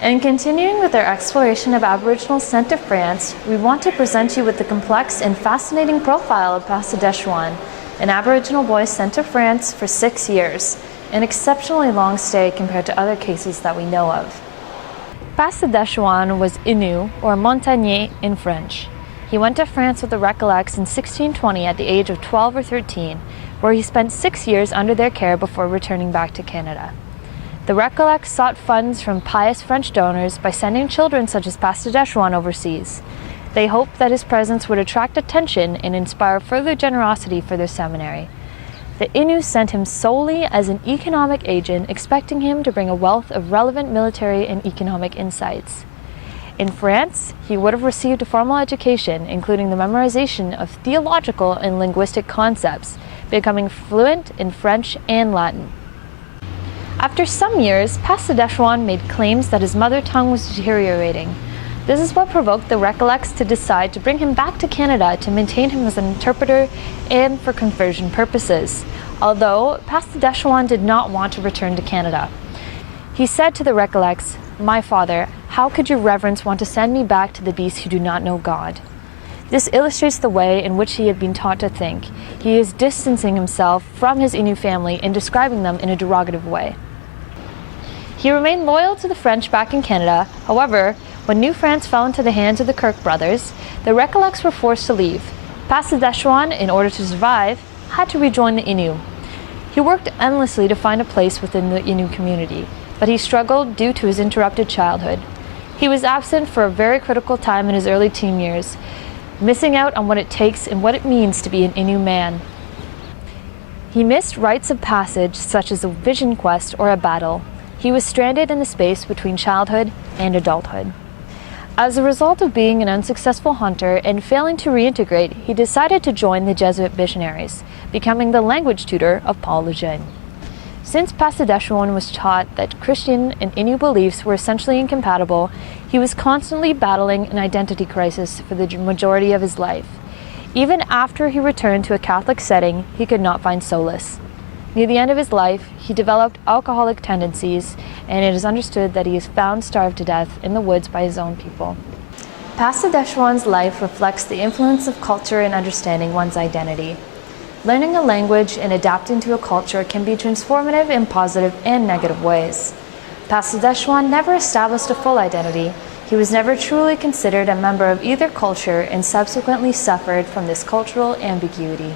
In continuing with our exploration of Aboriginals sent to France, we want to present you with the complex and fascinating profile of Pastedechouan, an Aboriginal boy sent to France for 6 years, an exceptionally long stay compared to other cases that we know of. Pastedechouan was Innu, or Montagnais in French. He went to France with the Recollects in 1620 at the age of 12 or 13, where he spent 6 years under their care before returning back to Canada. The Recollects sought funds from pious French donors by sending children such as Pastedechouan overseas. They hoped that his presence would attract attention and inspire further generosity for their seminary. The Innu sent him solely as an economic agent, expecting him to bring a wealth of relevant military and economic insights. In France, he would have received a formal education, including the memorization of theological and linguistic concepts, becoming fluent in French and Latin. After some years, Pastedechouan made claims that his mother tongue was deteriorating. This is what provoked the Recollects to decide to bring him back to Canada to maintain him as an interpreter and for conversion purposes, although Pastedechouan did not want to return to Canada. He said to the Recollects, "My father, how could your reverence want to send me back to the beasts who do not know God?" This illustrates the way in which he had been taught to think. He is distancing himself from his Innu family and describing them in a derogative way. He remained loyal to the French back in Canada. However, when New France fell into the hands of the Kirk brothers, the Recollects were forced to leave. Pastedechouan, in order to survive, had to rejoin the Innu. He worked endlessly to find a place within the Innu community, but he struggled due to his interrupted childhood. He was absent for a very critical time in his early teen years, missing out on what it takes and what it means to be an Innu man. He missed rites of passage such as a vision quest or a battle. He was stranded in the space between childhood and adulthood. As a result of being an unsuccessful hunter and failing to reintegrate, he decided to join the Jesuit missionaries, becoming the language tutor of Paul Le Jeune. Since Pastedechouan was taught that Christian and Innu beliefs were essentially incompatible, he was constantly battling an identity crisis for the majority of his life. Even after he returned to a Catholic setting, he could not find solace. Near the end of his life, he developed alcoholic tendencies, and it is understood that he is found starved to death in the woods by his own people. Pastedechouan's life reflects the influence of culture in understanding one's identity. Learning a language and adapting to a culture can be transformative in positive and negative ways. Pastedechouan never established a full identity. He was never truly considered a member of either culture and subsequently suffered from this cultural ambiguity.